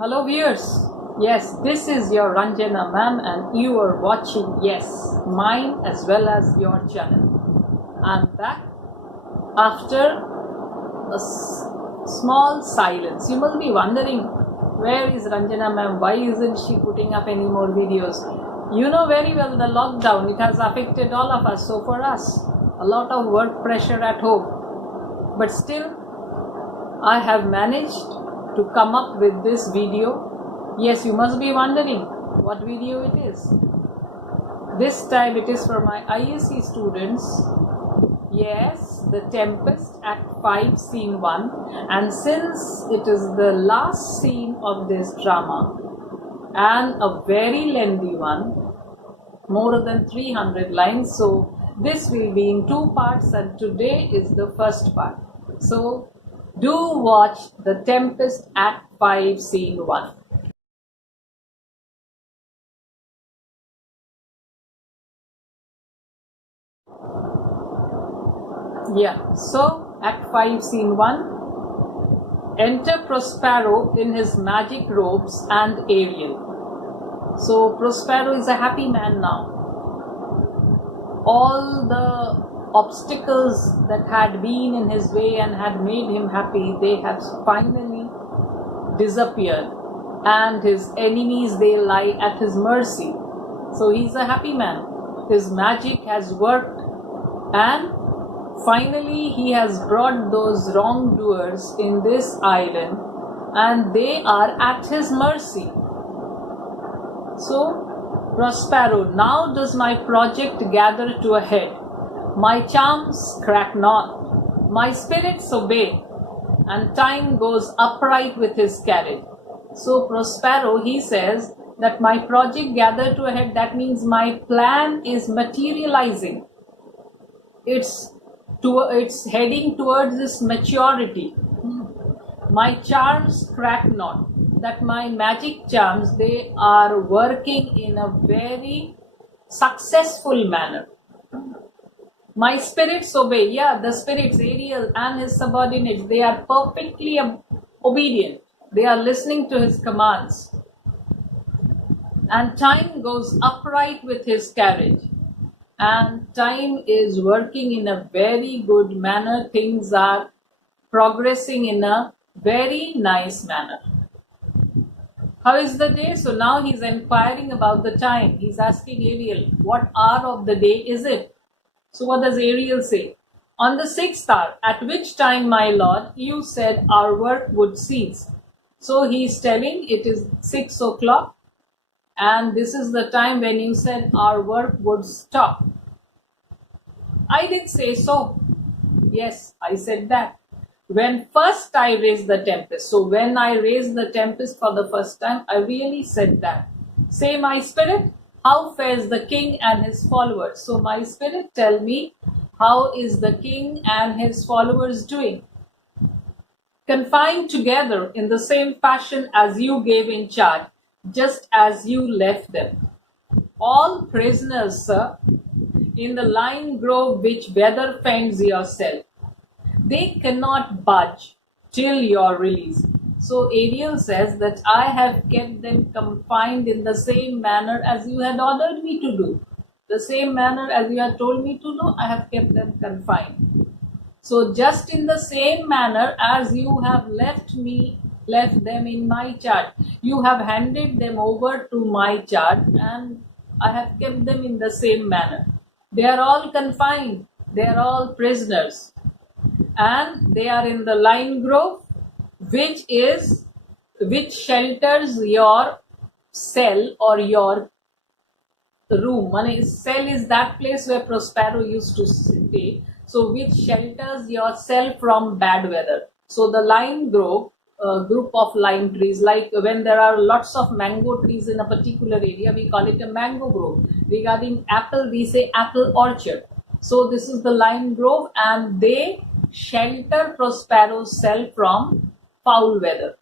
Hello viewers, yes, this is your Ranjana ma'am and you are watching, yes, mine as well as your channel. I'm back after a small silence. You must be wondering, where is Ranjana ma'am? Why isn't she putting up any more videos? You know very well the lockdown, it has affected all of us. So for us, a lot of work pressure at home. But still, I have managed to come up with this video. Yes, you must be wondering what video it is. This time it is for my ISC students. Yes, The Tempest, Act 5, Scene 1. And since it is the last scene of this drama and a very lengthy one, more than 300 lines, so this will be in 2 parts and today is the first part. So do watch The Tempest, Act 5, Scene 1. Yeah, so Act 5, Scene 1. Enter Prospero in his magic robes and Ariel. So Prospero is a happy man now. All the obstacles that had been in his way and had made him happy, they have finally disappeared, and his enemies, they lie at his mercy. So he's a happy man. His magic has worked, and finally he has brought those wrongdoers in this island, and they are at his mercy. So Prospero, now does my project gather to a head. My charms crack not, my spirits obey, and time goes upright with his carriage. So Prospero, he says that my project gathered to a head, that means my plan is materializing. It's heading towards this maturity. My charms crack not, that my magic charms, they are working in a very successful manner. My spirits obey. Yeah, the spirits, Ariel and his subordinates, they are perfectly obedient. They are listening to his commands. And time goes upright with his carriage. And time is working in a very good manner. Things are progressing in a very nice manner. How is the day? So now he's inquiring about the time. He's asking Ariel, what hour of the day is it? So what does Ariel say? On the 6th hour, at which time, my lord, you said our work would cease. So he's telling it is 6 o'clock, and this is the time when you said our work would stop. I did say so. Yes, I said that. When first I raised the tempest. So when I raised the tempest for the first time, I really said that. Say, my spirit, how fares the king and his followers? So my spirit, tell me, how is the king and his followers doing? Confined together in the same fashion as you gave in charge, just as you left them. All prisoners, sir, in the lime grove which weather fends yourself. They cannot budge till your release. So Ariel says that I have kept them confined in the same manner as you had ordered me to do. The same manner as you had told me to do, I have kept them confined. So just in the same manner as you have left them in my charge, you have handed them over to my charge, and I have kept them in the same manner. They are all confined, they are all prisoners, and they are in the lime grove, which shelters your cell or your room. Cell is that place where Prospero used to stay. So which shelters your cell from bad weather. So the lime grove, group of lime trees, like when there are lots of mango trees in a particular area, we call it a mango grove. Regarding apple, we say apple orchard. So this is the lime grove, and they shelter Prospero's cell from foul weather.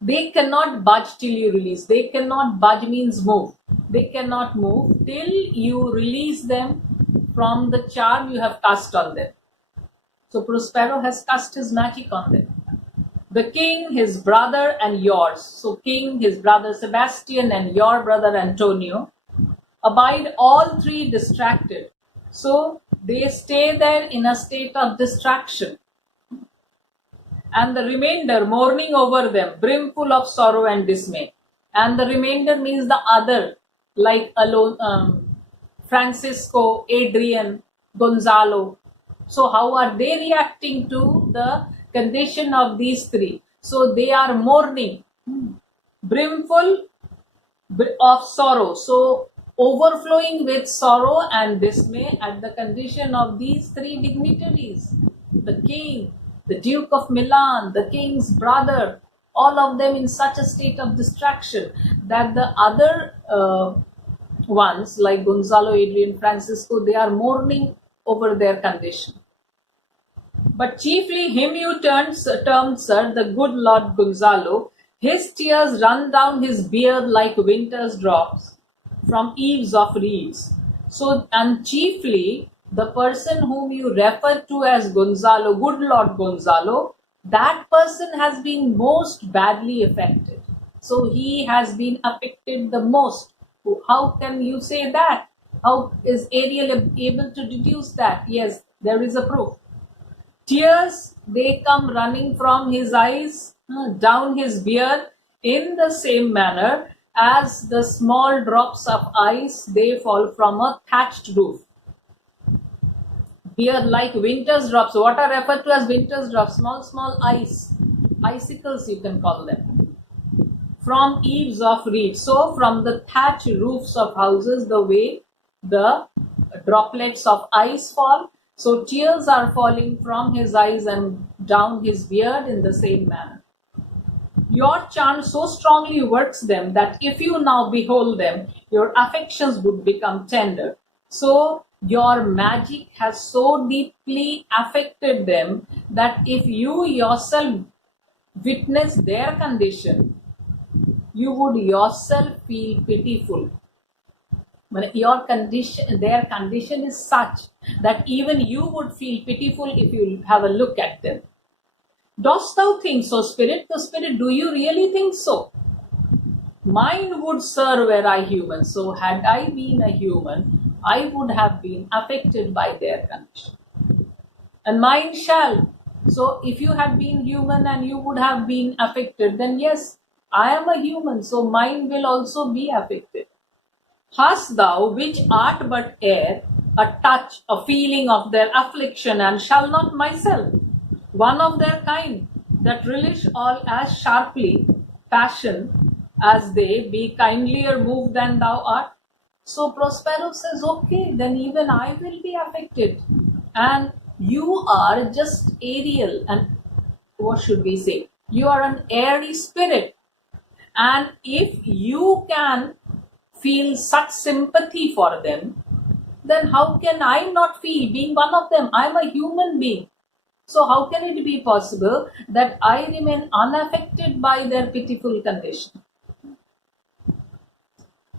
They cannot budge till you release. They cannot budge means move. They cannot move till you release them from the charm you have cast on them. So Prospero has cast his magic on them. The king, his brother, and yours. So, king, his brother Sebastian, and your brother Antonio abide all three distracted. So, they stay there in a state of distraction. And the remainder mourning over them, brimful of sorrow and dismay. And the remainder means the other, like Francisco, Adrian, Gonzalo. So how are they reacting to the condition of these three? So they are mourning, brimful of sorrow. So overflowing with sorrow and dismay at the condition of these three dignitaries. The king, the Duke of Milan, the king's brother, all of them in such a state of distraction that the other ones like Gonzalo, Adrian, Francisco, they are mourning over their condition. But chiefly him you termed, sir, the good Lord Gonzalo. His tears run down his beard like winter's drops from eaves of reeds. So, and chiefly the person whom you refer to as Gonzalo, good Lord Gonzalo, that person has been most badly affected. So he has been affected the most. How can you say that? How is Ariel able to deduce that? Yes, there is a proof. Tears, they come running from his eyes, down his beard, in the same manner as the small drops of ice, they fall from a thatched roof. Beard like winter's drops. What are referred to as winter's drops? Small icicles you can call them. From eaves of reeds. So from the thatched roofs of houses, the way the droplets of ice fall. So tears are falling from his eyes and down his beard in the same manner. Your charm so strongly works them that if you now behold them, your affections would become tender. So your magic has so deeply affected them that if you yourself witness their condition, you would yourself feel pitiful. Your condition, their condition is such that even you would feel pitiful if you have a look at them. Dost thou think so, spirit? The spirit, do you really think so? Mine would, sir, were I human. So had I been a human, I would have been affected by their condition. And mine shall. So if you had been human and you would have been affected, then yes, I am a human, so mine will also be affected. Hast thou, which art but air, a touch, a feeling of their affliction, and shall not myself, one of their kind, that relish all as sharply, passion, as they, be kindlier moved than thou art? So Prospero says, okay, then even I will be affected. And you are just Ariel, and what should we say? You are an airy spirit. And if you can feel such sympathy for them, then how can I not feel, being one of them? I'm a human being. So how can it be possible that I remain unaffected by their pitiful condition?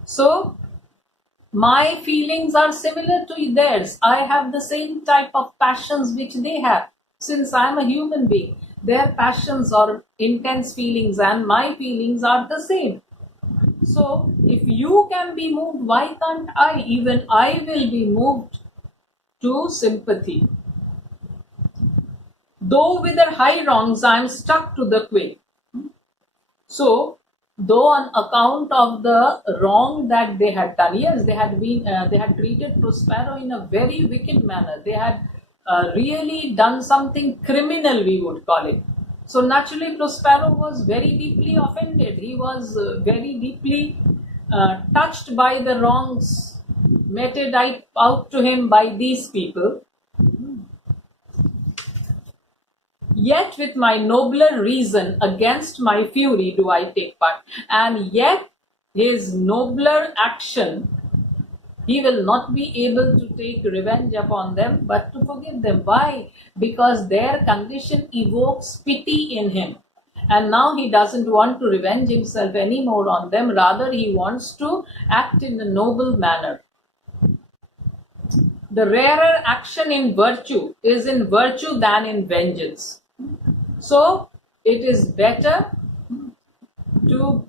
So my feelings are similar to theirs. I have the same type of passions which they have. Since I am a human being, their passions or intense feelings and my feelings are the same. So if you can be moved, why can't I? Even I will be moved to sympathy. Though with their high wrongs I am stuck to the quick. So though on account of the wrong that they had done, yes, they had treated Prospero in a very wicked manner. They had really done something criminal, we would call it. So naturally Prospero was very deeply offended. He was very deeply touched by the wrongs meted out to him by these people. Yet with my nobler reason against my fury do I take part. And yet his nobler action, he will not be able to take revenge upon them, but to forgive them. Why? Because their condition evokes pity in him. And now he doesn't want to revenge himself anymore on them. Rather, he wants to act in a noble manner. The rarer action in virtue is in virtue than in vengeance. So, it is better to,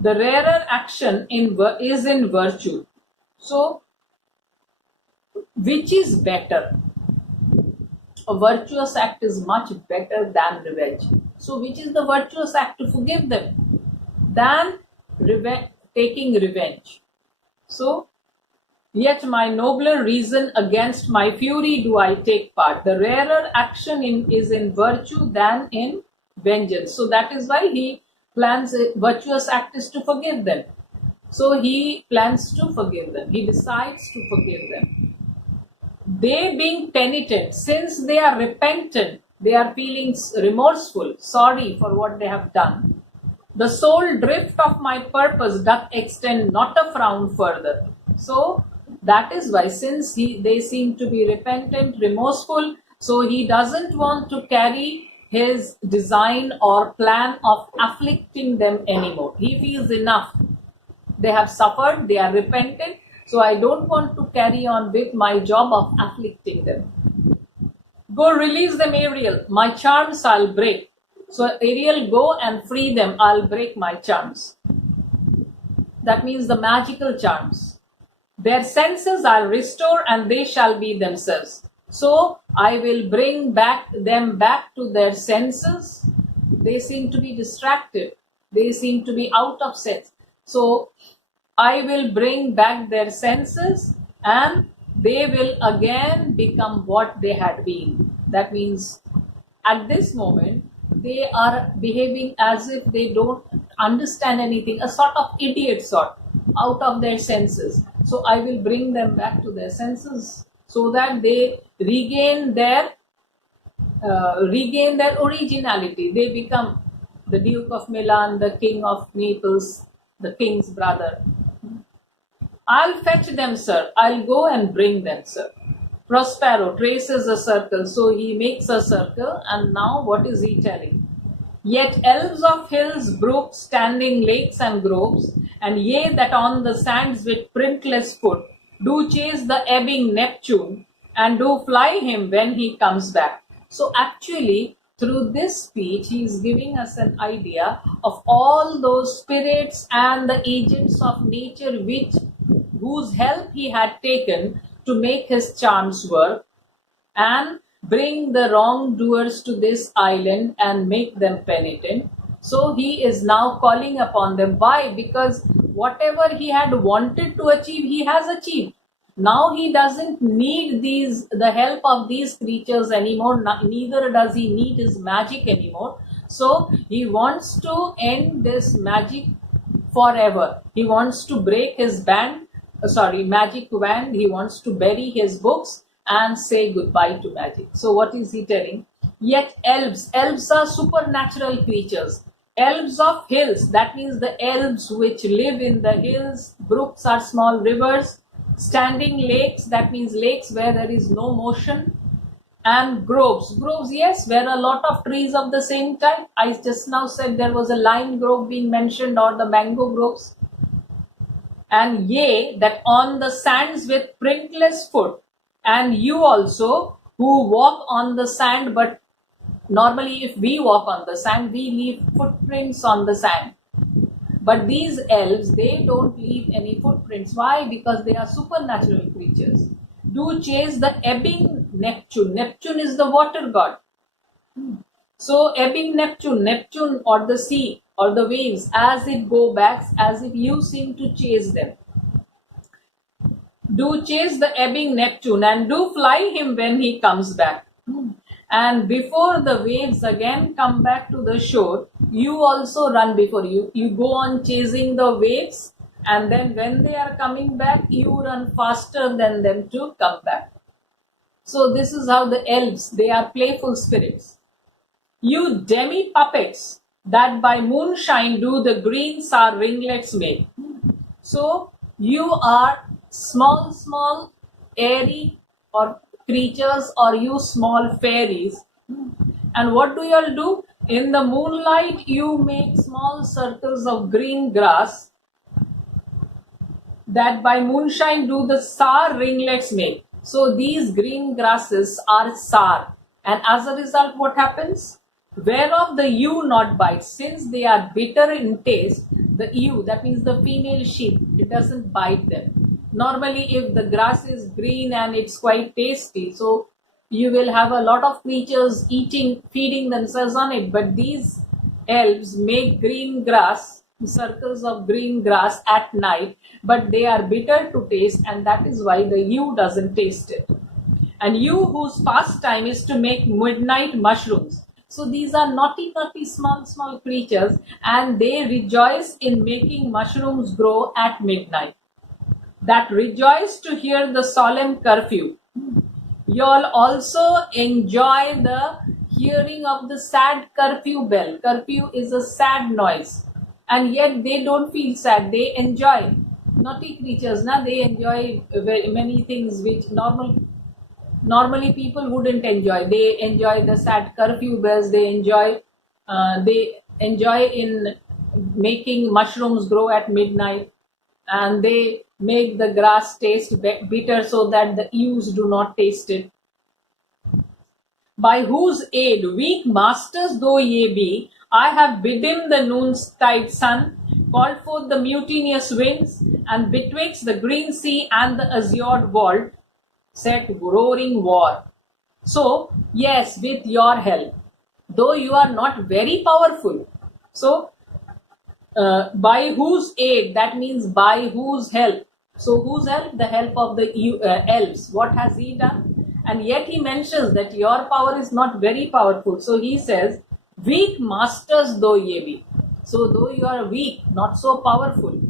the rarer action is in virtue. So, which is better? A virtuous act is much better than revenge. So, which is the virtuous act? To forgive them than taking revenge. So, yet my nobler reason against my fury do I take part. The rarer action is in virtue than in vengeance. So that is why he plans a virtuous act is to forgive them. So he plans to forgive them. He decides to forgive them. They being penitent, since they are repentant, they are feeling remorseful, sorry for what they have done. The sole drift of my purpose doth extend not a frown further. So that is why, since they seem to be repentant, remorseful, so he doesn't want to carry his design or plan of afflicting them anymore. He feels enough. They have suffered, they are repentant, so I don't want to carry on with my job of afflicting them. Go release them, Ariel. My charms I'll break. So Ariel, go and free them. I'll break my charms. That means the magical charms. Their senses I'll restore and they shall be themselves. So I will bring them back to their senses. They seem to be distracted. They seem to be out of sense. So I will bring back their senses and they will again become what they had been. That means at this moment, they are behaving as if they don't understand anything, a sort of idiot sort, out of their senses. So I will bring them back to their senses so that they regain their originality. They become the Duke of Milan, the King of Naples, the king's brother. I'll fetch them, sir. I'll go and bring them, sir. Prospero traces a circle, so he makes a circle, and now what is he telling? Yet elves of hills, brooks, standing lakes and groves, and ye that on the sands with printless foot do chase the ebbing Neptune, and do fly him when he comes back. So actually, through this speech, he is giving us an idea of all those spirits and the agents of nature whose help he had taken to make his charms work and bring the wrongdoers to this island and make them penitent. So he is now calling upon them. Why? Because whatever he had wanted to achieve, he has achieved. Now he doesn't need the help of these creatures anymore, neither does he need his magic anymore. So he wants to end this magic forever. He wants to break his magic wand. He wants to bury his books and say goodbye to magic. So what is he telling? Yet elves are supernatural creatures. Elves of hills, that means the elves which live in the hills. Brooks are small rivers. Standing lakes, that means lakes where there is no motion. And groves, yes, where a lot of trees of the same type. I just now said there was a lime grove being mentioned, or the mango groves. And ye that on the sands with printless foot, and you also who walk on the sand, but normally if we walk on the sand, we leave footprints on the sand. But these elves, they don't leave any footprints. Why? Because they are supernatural creatures. Do chase the ebbing Neptune. Neptune is the water god. So ebbing Neptune or the sea or the waves, as it go back, as if you seem to chase them. Do chase the ebbing Neptune and do fly him when he comes back. And before the waves again come back to the shore, you also run before you. You go on chasing the waves, and then when they are coming back, you run faster than them to come back. So this is how the elves, they are playful spirits. You demi puppets that by moonshine do the green sour ringlets make. So you are small airy or creatures, or you small fairies. And what do you all do? In the moonlight, you make small circles of green grass that by moonshine do the sour ringlets make. So these green grasses are sour. And as a result, what happens? Whereof the ewe not bites, since they are bitter in taste, the ewe, that means the female sheep, it doesn't bite them. Normally, if the grass is green and it's quite tasty, so you will have a lot of creatures eating, feeding themselves on it. But these elves make green grass, circles of green grass at night, but they are bitter to taste, and that is why the ewe doesn't taste it. And you whose pastime is to make midnight mushrooms. So these are naughty, small creatures, and they rejoice in making mushrooms grow at midnight. That rejoice to hear the solemn curfew. You'll also enjoy the hearing of the sad curfew bell. Curfew is a sad noise, and yet they don't feel sad. They enjoy. Naughty creatures, na, they enjoy many things which normally people wouldn't enjoy. They enjoy the sad curfew bells. They enjoy in making mushrooms grow at midnight, and they make the grass taste bitter so that the ewes do not taste it. By whose aid, weak masters though ye be, I have bidden the noontide sun, called forth the mutinous winds, and betwixt the green sea and the azured vault set roaring war. So, yes, with your help, though you are not very powerful. So, by whose aid, that means by whose help. So, whose help? The help of the elves. What has he done? And yet he mentions that your power is not very powerful. So, he says, weak masters though ye be. So, though you are weak, not so powerful,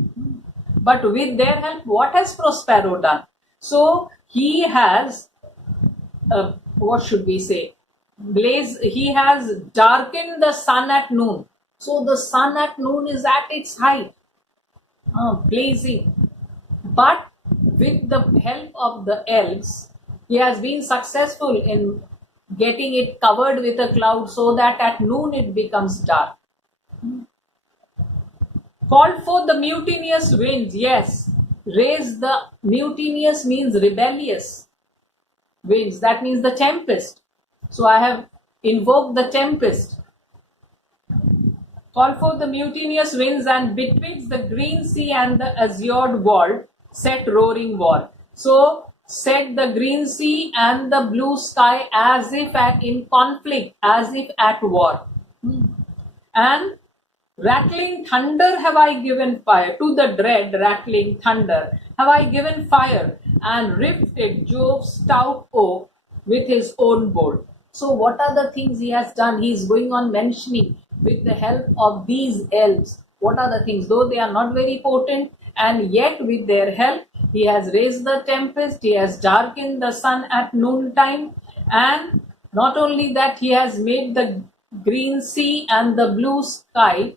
but with their help, what has Prospero done? So, he has, what should we say? He has darkened the sun at noon. So the sun at noon is at its height, blazing. But with the help of the elves, he has been successful in getting it covered with a cloud so that at noon it becomes dark. Called for the mutinous winds, yes. Raise the mutinous means rebellious winds. That means the tempest. So I have invoked the tempest. Call for the mutinous winds, and betwixt the green sea and the azured vault set roaring war. So set the green sea and the blue sky as if in conflict, as if at war. And rattling thunder have I given fire. To the dread rattling thunder have I given fire, and rifted Jove's stout oak with his own bolt. So what are the things he has done? He is going on mentioning with the help of these elves. What are the things? Though they are not very potent, and yet with their help, he has raised the tempest, he has darkened the sun at noontime, and not only that, he has made the green sea and the blue sky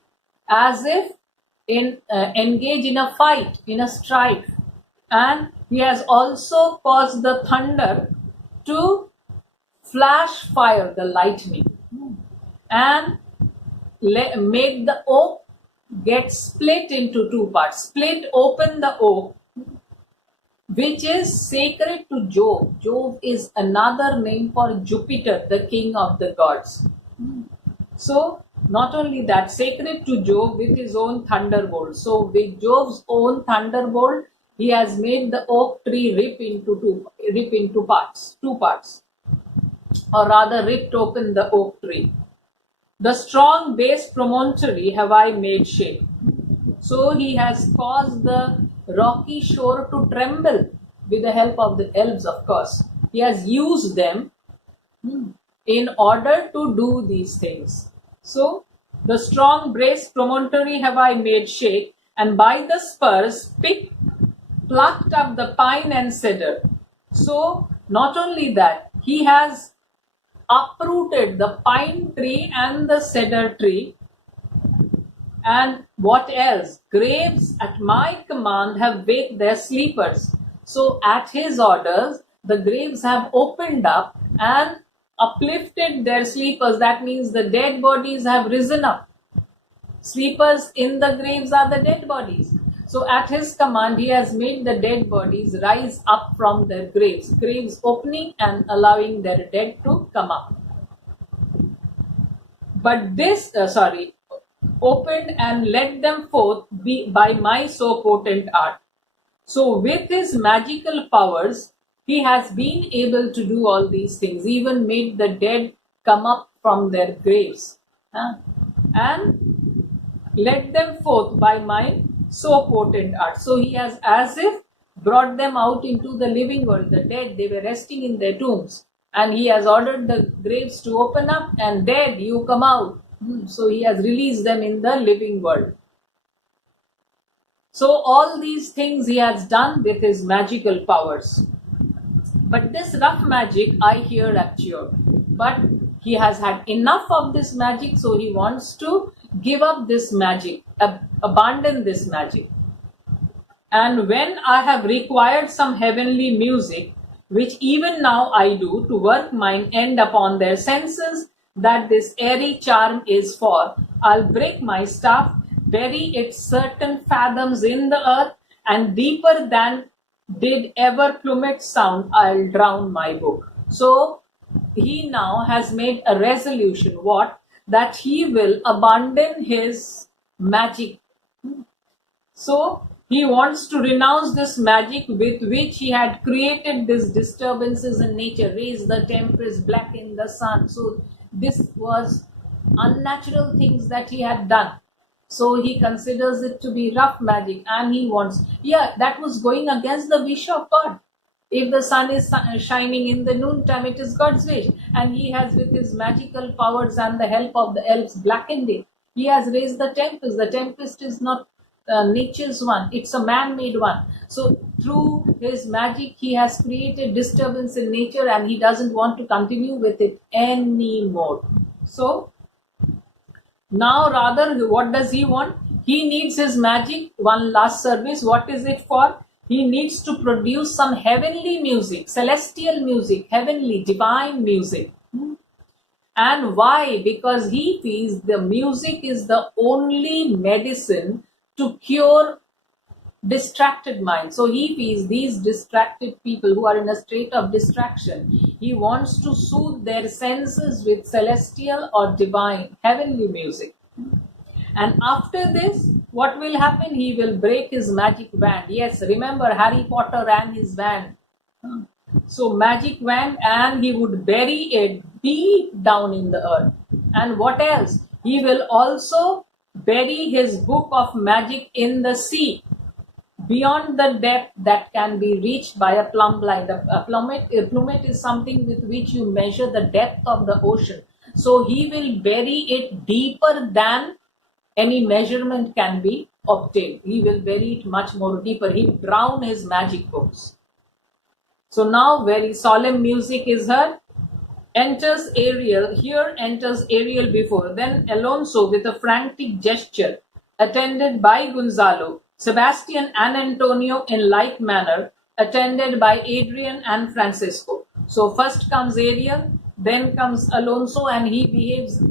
as if engage in a fight, in a strife. And he has also caused the thunder to flash fire, the lightning, and make the oak get split into two parts. Split open the oak, which is sacred to Jove. Jove is another name for Jupiter, the king of the gods. So, not only that, sacred to Jove with his own thunderbolt. So, with Jove's own thunderbolt, he has made the oak tree rip into two parts, or rather ripped open the oak tree. The strong base promontory have I made shake. So he has caused the rocky shore to tremble with the help of the elves, of course. He has used them in order to do these things. So the strong base promontory have I made shake, and by the spurs plucked up the pine and cedar. So not only that, he has uprooted the pine tree and the cedar tree. And what else? Graves at my command have waked their sleepers. So at his orders, the graves have opened up and uplifted their sleepers. That means the dead bodies have risen up. Sleepers in the graves are the dead bodies. So at his command, he has made the dead bodies rise up from their graves opening and allowing their dead to come up. but this, opened and let them forth by my so potent art. So with his magical powers, he has been able to do all these things, even made the dead come up from their graves, and led them forth by my so potent art. So he has as if brought them out into the living world. The dead, they were resting in their tombs, and he has ordered the graves to open up, and dead, you come out. So he has released them in the living world. So all these things he has done with his magical powers. But this rough magic I here abjure. But he has had enough of this magic, so he wants to give up this magic, abandon this magic. And when I have required some heavenly music, which even now I do, to work mine end upon their senses, that this airy charm is for, I'll break my staff, bury it certain fathoms in the earth, and deeper than did ever plummet sound, I'll drown my book. So he now has made a resolution, what? That he will abandon his magic. So he wants to renounce this magic with which he had created these disturbances in nature, raise the tempest, blacken the sun. So this was unnatural things that he had done. So he considers it to be rough magic, and he wants, that was going against the wish of God. If the sun is shining in the noontime, it is God's wish. And he has, with his magical powers and the help of the elves, blackened it. He has raised the tempest. The tempest is not nature's one, it's a man-made one. So through his magic, he has created disturbance in nature, and he doesn't want to continue with it anymore. So now rather, what does he want? He needs his magic, one last service. What is it for? He needs to produce some heavenly music, celestial music, heavenly, divine music. And why? Because he feels the music is the only medicine to cure distracted mind. So he feels these distracted people who are in a state of distraction, he wants to soothe their senses with celestial or divine heavenly music. And after this, what will happen? He will break his magic wand. Yes, remember Harry Potter and his wand. So magic wand, and he would bury it deep down in the earth. And what else? He will also bury his book of magic in the sea, beyond the depth that can be reached by a plumb line. A plummet is something with which you measure the depth of the ocean. So he will bury it deeper than any measurement can be obtained. He will bury it much more deeper. He will drown his magic books. So now very solemn music is heard. Enters Ariel. Here enters Ariel before. Then Alonso with a frantic gesture, attended by Gonzalo. Sebastian and Antonio in like manner, attended by Adrian and Francisco. So first comes Ariel, then comes Alonso, and he behaves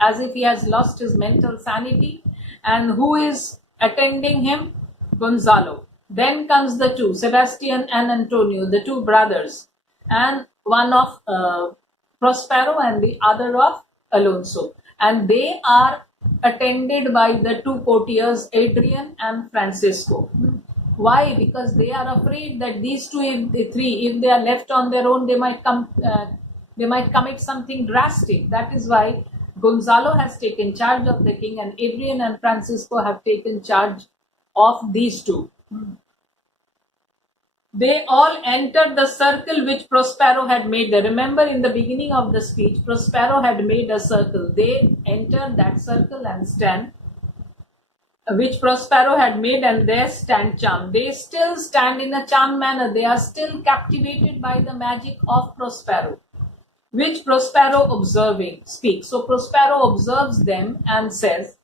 as if he has lost his mental sanity. And who is attending him? Gonzalo. Then comes the two, Sebastian and Antonio, the two brothers, and one of Prospero and the other of Alonso. And they are attended by the two courtiers, Adrian and Francisco. Why? Because they are afraid that these two, if they are left on their own, they might commit something drastic. That is why Gonzalo has taken charge of the king, and Adrian and Francisco have taken charge of these two. They all entered the circle which Prospero had made. Remember, in the beginning of the speech, Prospero had made a circle. They entered that circle and stand, which Prospero had made, and there stand charmed. They still stand in a charmed manner. They are still captivated by the magic of Prospero, which Prospero observing speaks. So Prospero observes them and says,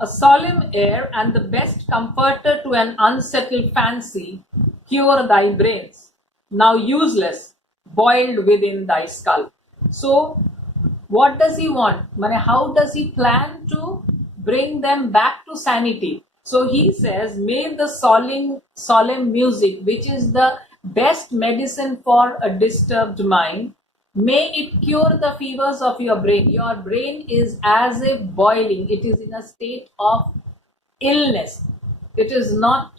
a solemn air and the best comforter to an unsettled fancy, cure thy brains, now useless, boiled within thy skull. So what does he want? How does he plan to bring them back to sanity? So he says, may the solemn music, which is the best medicine for a disturbed mind, May it cure the fevers of your brain. Your brain is as if boiling. It is in a state of illness. It is not.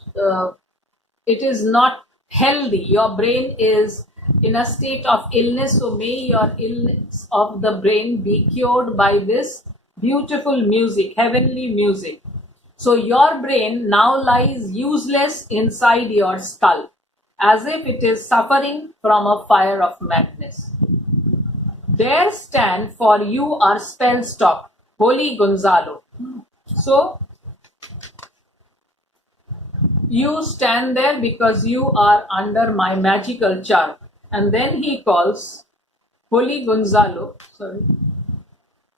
It is not healthy. Your brain is in a state of illness. So may your illness of the brain be cured by this beautiful music, heavenly music. So your brain now lies useless inside your skull, as if it is suffering from a fire of madness. There stand for you are spell stopped, Holy Gonzalo. So you stand there because you are under my magical charm. And then he calls Holy Gonzalo,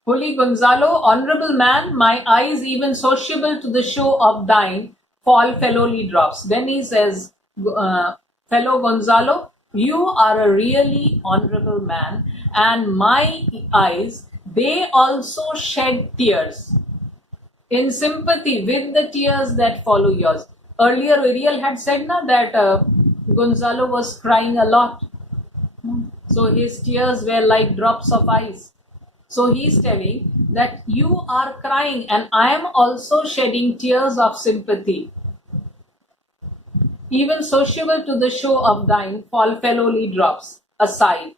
Holy Gonzalo, honorable man, my eyes even sociable to the show of thine fall fellowly drops. Then he says, fellow Gonzalo, you are a really honorable man, and my eyes, they also shed tears in sympathy with the tears that follow yours. Earlier, Uriel had said now that Gonzalo was crying a lot. So his tears were like drops of ice. So he's telling that you are crying and I am also shedding tears of sympathy. Even sociable to the show of thine fall fellowly drops aside.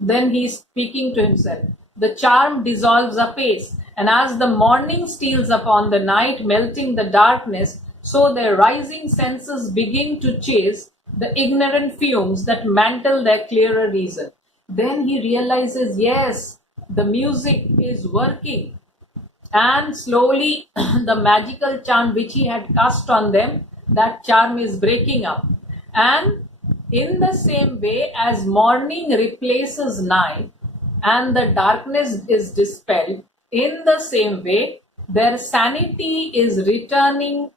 Then he is speaking to himself. The charm dissolves apace, and as the morning steals upon the night, melting the darkness, so their rising senses begin to chase the ignorant fumes that mantle their clearer reason. Then he realizes, yes, the music is working, and slowly the magical charm which he had cast on them, that charm is breaking up. And in the same way as morning replaces night and the darkness is dispelled, in the same way their sanity is returning,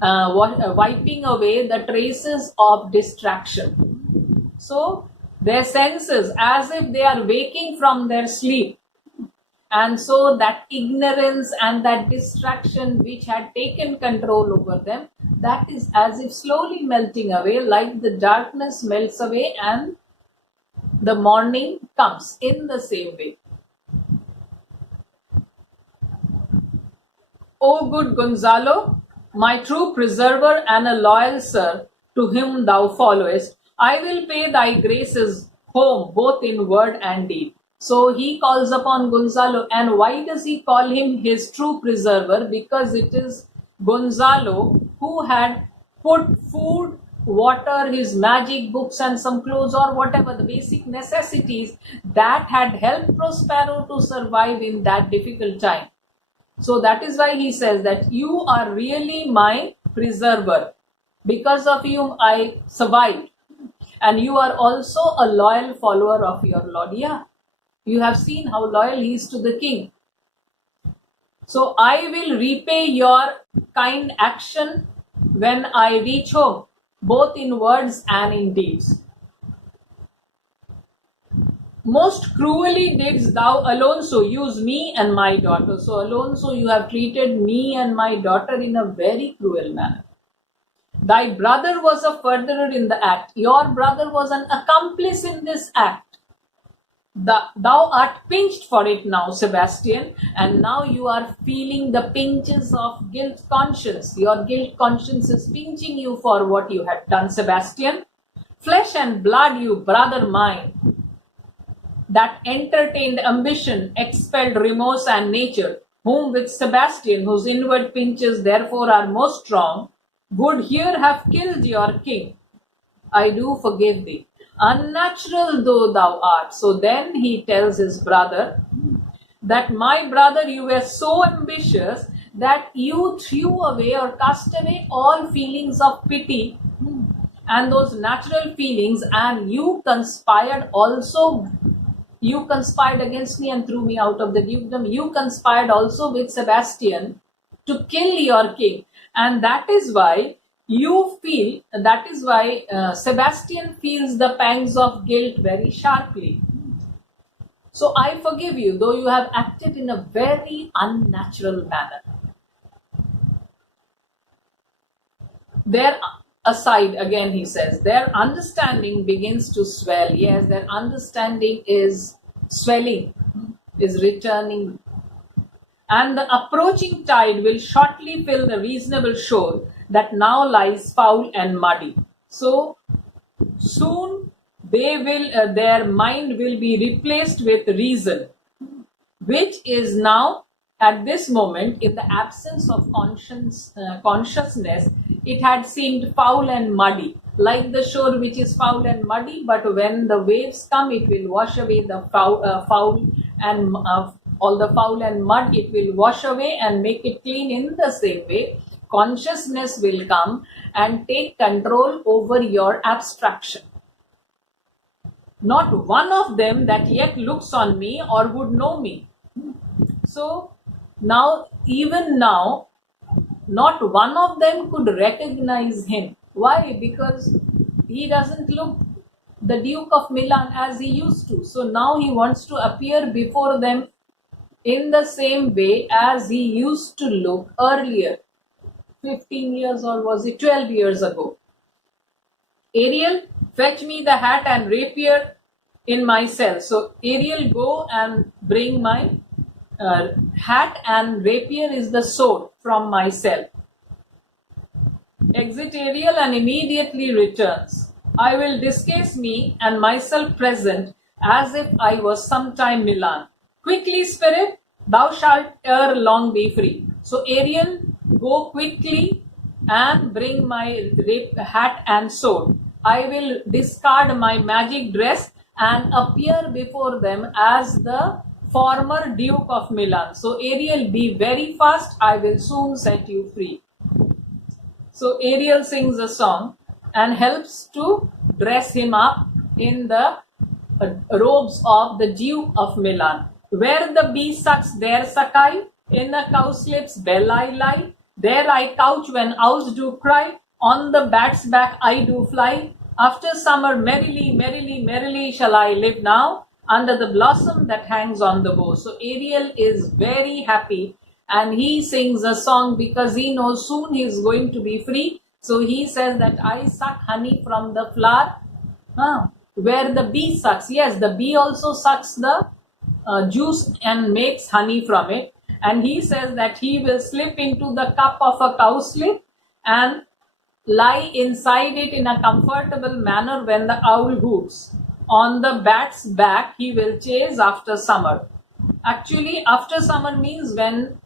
wiping away the traces of distraction. So their senses, as if they are waking from their sleep, and so that ignorance and that distraction which had taken control over them, that is as if slowly melting away, like the darkness melts away and the morning comes. In the same way, O good Gonzalo, my true preserver and a loyal sir, to whom thou followest, I will pay thy graces home both in word and deed. So he calls upon Gonzalo. And why does he call him his true preserver? Because it is Gonzalo who had put food, water, his magic books and some clothes or whatever, the basic necessities that had helped Prospero to survive in that difficult time. So that is why he says that you are really my preserver. Because of you I survived. And you are also a loyal follower of your Lord. Yeah. You have seen how loyal he is to the king. So I will repay your kind action when I reach home, both in words and in deeds. Most cruelly didst thou, Alonso, use me and my daughter. So Alonso, you have treated me and my daughter in a very cruel manner. Thy brother was a furtherer in the act. Your brother was an accomplice in this act. Thou art pinched for it now, Sebastian, and now you are feeling the pinches of guilt conscience. Your guilt conscience is pinching you for what you had done, Sebastian. Flesh and blood, you brother mine, that entertained ambition, expelled remorse and nature, whom with Sebastian, whose inward pinches therefore are most strong, would here have killed your king. I do forgive thee, unnatural though thou art. So then he tells his brother that, my brother, you were so ambitious that you threw away or cast away all feelings of pity and those natural feelings, and you conspired also. You conspired against me and threw me out of the dukedom. You conspired also with Sebastian to kill your king. And that is why Sebastian feels the pangs of guilt very sharply. So I forgive you, though you have acted in a very unnatural manner. aside, again he says, their understanding begins to swell. Yes, their understanding is swelling, is returning. And the approaching tide will shortly fill the reasonable shore that now lies foul and muddy. So soon their mind will be replaced with reason, which is now at this moment, in the absence of consciousness, it had seemed foul and muddy, like the shore which is foul and muddy, but when the waves come, it will wash away the foul and all the foul and mud, it will wash away and make it clean. In the same way, consciousness will come and take control over your abstraction. Not one of them that yet looks on me or would know me. So now, even now, not one of them could recognize him. Why? Because he doesn't look the Duke of Milan as he used to. So now he wants to appear before them in the same way as he used to look earlier, 15 years or was it 12 years ago. Ariel, fetch me the hat and rapier in my cell. So Ariel, go and bring my hat, and rapier is the sword from my cell. Exit Ariel and immediately returns. I will disguise me and myself present as if I was sometime Milan. Quickly, spirit, thou shalt ere long be free. So Ariel, go quickly and bring my hat and sword. I will discard my magic dress and appear before them as the former Duke of Milan. So Ariel, be very fast, I will soon set you free. So Ariel sings a song and helps to dress him up in the robes of the Duke of Milan. Where the bee sucks, there suck I, in the cowslip's bell I lie, there I couch when owls do cry, on the bat's back I do fly. After summer merrily, merrily, merrily shall I live now, under the blossom that hangs on the bough. So Ariel is very happy and he sings a song because he knows soon he is going to be free. So he says that I suck honey from the flower where the bee sucks. Yes, the bee also sucks the juice and makes honey from it. And he says that he will slip into the cup of a cowslip and lie inside it in a comfortable manner when the owl hoots. On the bat's back, he will chase after summer. Actually, after summer means when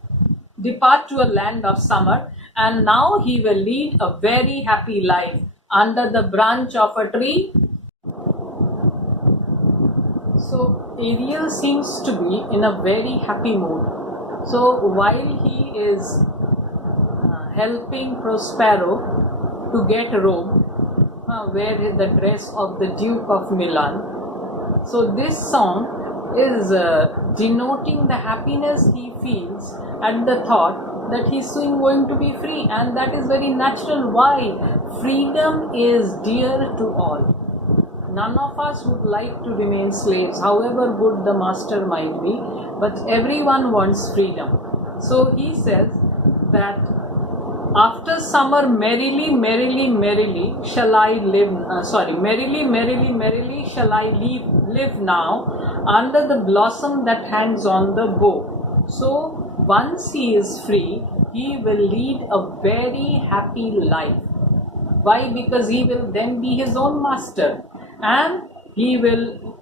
depart to a land of summer, and now he will lead a very happy life under the branch of a tree. So Ariel seems to be in a very happy mood. So while he is helping Prospero to get Rome, wear the dress of the Duke of Milan. So this song is denoting the happiness he feels at the thought that he's soon going to be free, and that is very natural. Why? Freedom is dear to all. None of us would like to remain slaves, however good the master might be, but everyone wants freedom. So he says that after summer merrily, merrily, merrily shall I live, merrily, merrily, merrily shall I live now under the blossom that hangs on the bough. So once he is free, he will lead a very happy life. Why? Because he will then be his own master and he will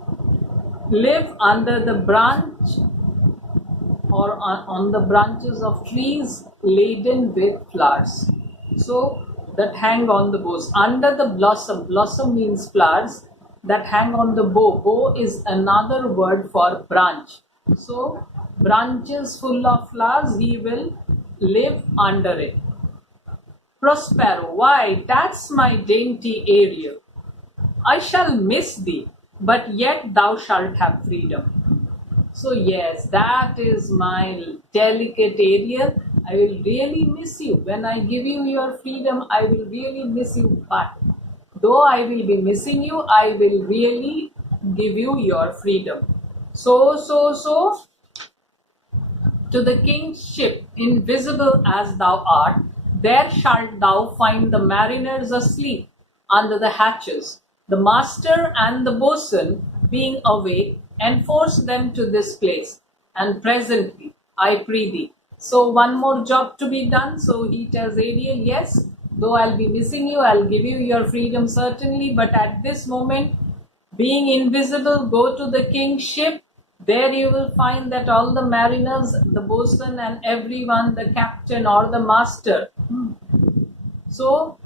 live under the branch or on the branches of trees laden with flowers. So that hang on the boughs. Under the blossom, blossom means flowers, that hang on the bough. Bough is another word for branch. So branches full of flowers, he will live under it. Prospero, why? That's my dainty Ariel. I shall miss thee, but yet thou shalt have freedom. So yes, that is my delicate Ariel. I will really miss you. When I give you your freedom, I will really miss you. But though I will be missing you, I will really give you your freedom. So, to the king's ship, invisible as thou art, there shalt thou find the mariners asleep under the hatches. The master and the boatswain, being awake, enforce them to this place, and presently, I pray thee. So one more job to be done. So he tells Ariel, yes, though I'll be missing you, I'll give you your freedom certainly, but at this moment, being invisible, go to the king's ship. There you will find that all the mariners, the boatswain and everyone, the captain or the master, so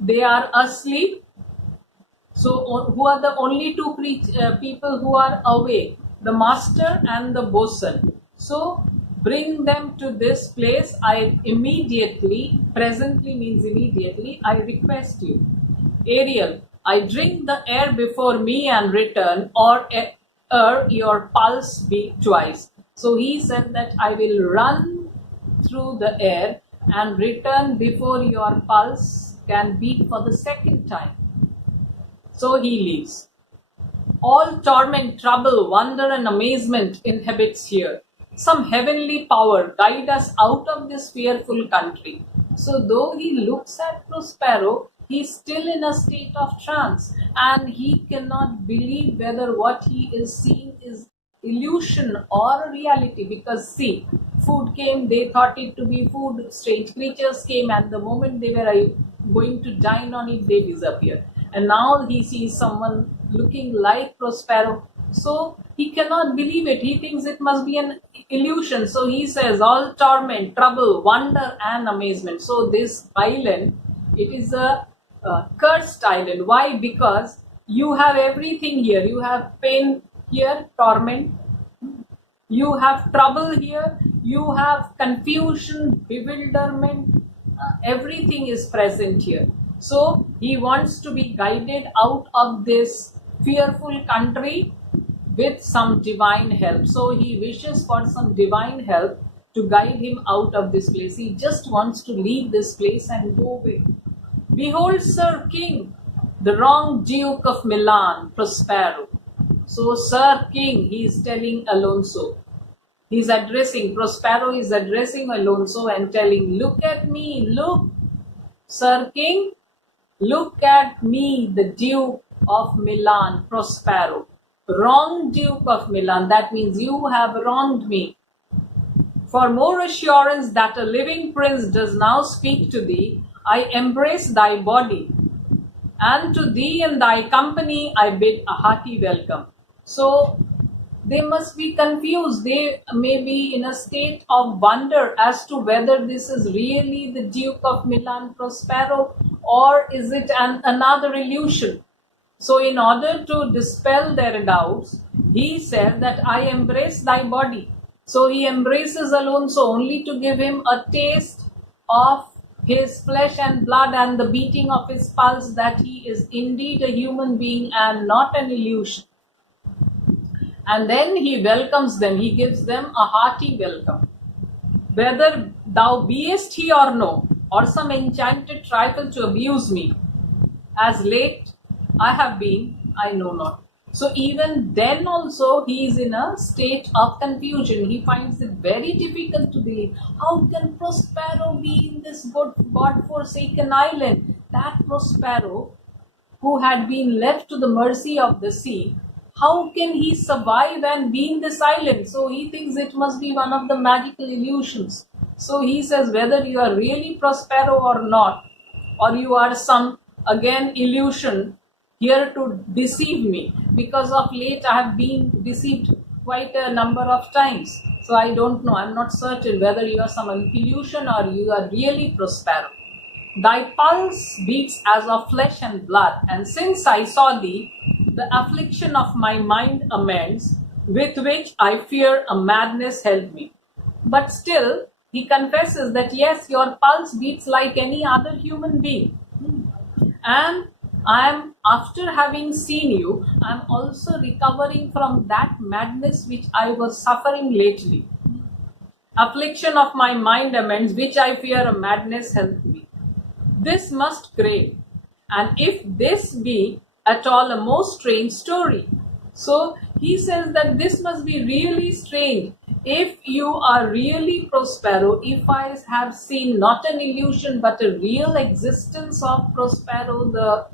they are asleep. So who are the only two people who are awake? The master and the boatswain. So bring them to this place. I immediately, presently means immediately, I request you. Ariel, I drink the air before me and return, or ere your pulse beat twice. So he said that I will run through the air and return before your pulse can beat for the second time. So he leaves. All torment, trouble, wonder and amazement inhabits here. Some heavenly power guide us out of this fearful country. So though he looks at Prospero, he's still in a state of trance and he cannot believe whether what he is seeing is illusion or reality, because see, food came, they thought it to be food, strange creatures came, and the moment they were going to dine on it, they disappeared. And now he sees someone looking like Prospero. So he cannot believe it. He thinks it must be an illusion. So he says, all torment, trouble, wonder and amazement. So this island, it is a cursed island. Why? Because you have everything here. You have pain here, torment. You have trouble here. You have confusion, bewilderment. Everything is present here. So he wants to be guided out of this fearful country with some divine help. So he wishes for some divine help to guide him out of this place. He just wants to leave this place and go away. Behold, Sir King, the wrong Duke of Milan, Prospero. So Sir King, he is telling Alonso. He's addressing, Prospero is addressing Alonso and telling, look at me, look, Sir King, look at me, the Duke of Milan, Prospero. Wrong Duke of Milan, that means you have wronged me. For more assurance that a living prince does now speak to thee, I embrace thy body, and to thee and thy company I bid a hearty welcome. So they must be confused. They may be in a state of wonder as to whether this is really the Duke of Milan, Prospero, or is it another illusion. So in order to dispel their doubts, he said that I embrace thy body. So he embraces Alonso only to give him a taste of his flesh and blood and the beating of his pulse, that he is indeed a human being and not an illusion. And then he welcomes them, he gives them a hearty welcome. Whether thou beest he or no, or some enchanted trifle to abuse me, as late I have been, I know not. So even then also he is in a state of confusion. He finds it very difficult to believe. How can Prospero be in this God-forsaken island? That Prospero, who had been left to the mercy of the sea, how can he survive and be in this island? So he thinks it must be one of the magical illusions. So he says, whether you are really Prospero or not, or you are some, again, illusion here to deceive me, because of late I have been deceived quite a number of times. So I don't know, I'm not certain whether you are some illusion or you are really Prospero. Thy pulse beats as of flesh and blood, and since I saw thee, the affliction of my mind amends, with which I fear a madness held me. But still, he confesses that yes, your pulse beats like any other human being. And after having seen you, I am also recovering from that madness which I was suffering lately. Affliction of my mind amends, which I fear a madness held me. This must crave, and if this be at all a most strange story. So he says that this must be really strange If you are really Prospero, if I have seen not an illusion but a real existence of Prospero, the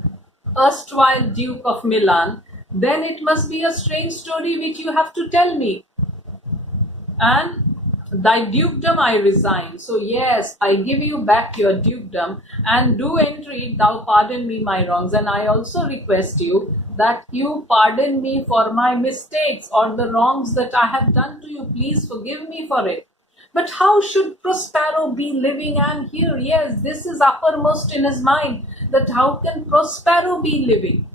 erstwhile Duke of Milan, then it must be a strange story which you have to tell me. And thy dukedom I resign. So yes, I give you back your dukedom, and do entreat thou pardon me my wrongs. And I also request you that you pardon me for my mistakes or the wrongs that I have done to you. Please forgive me for it. But how should Prospero be living? And here, yes, this is uppermost in his mind, that how can Prospero be living?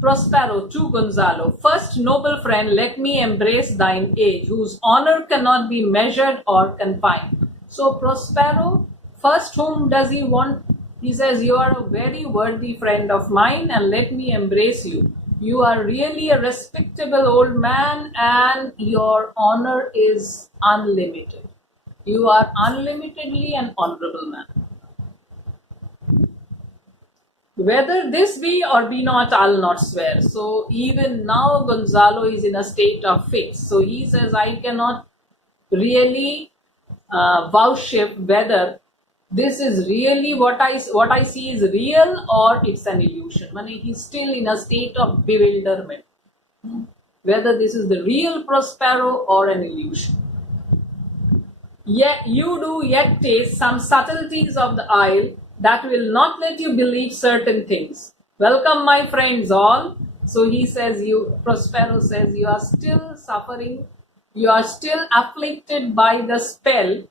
Prospero to Gonzalo, first noble friend, let me embrace thine age, whose honor cannot be measured or confined. So Prospero, first whom does he want? He says, you are a very worthy friend of mine and let me embrace you. You are really a respectable old man and your honor is unlimited. You are unlimitedly an honorable man. Whether this be or be not, I'll not swear. So even now Gonzalo is in a state of fix. So he says, I cannot really vouchsafe whether this is really what I see is real or it's an illusion. I mean, he's still in a state of bewilderment. Whether this is the real Prospero or an illusion. Yet you do yet taste some subtleties of the isle that will not let you believe certain things. Welcome, my friends, all. So he says, Prospero says, you are still suffering, you are still afflicted by the spell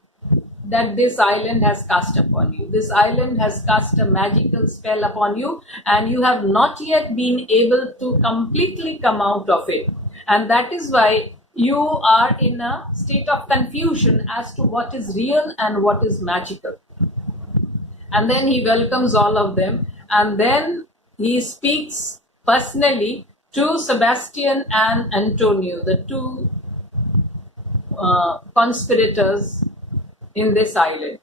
that this island has cast upon you. This island has cast a magical spell upon you, and you have not yet been able to completely come out of it. And that is why you are in a state of confusion as to what is real and what is magical. And then he welcomes all of them, and then he speaks personally to Sebastian and Antonio, the two conspirators in this island.